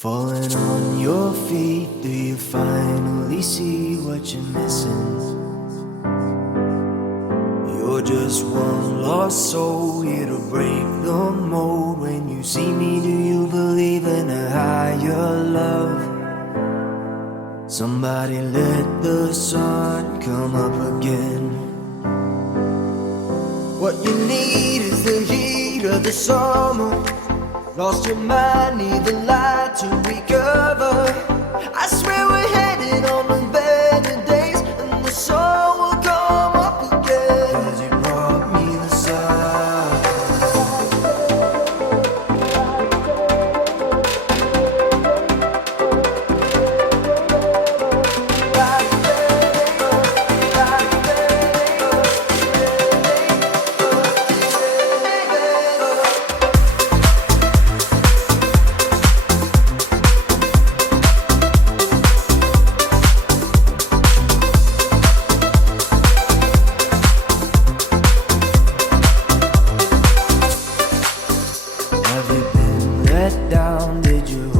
Falling on your feet, do you finally see what you're missing? You're just one lost soul here to break the mold. When you see me, do you believe in a higher love? Somebody let the sun come up again. What you need is the heat of the summer. Lost your mind, need the light to recover. I swear we're headed on the better days, and the sun will come up again. 'Cause you brought me the sun. Have you been let down? Did you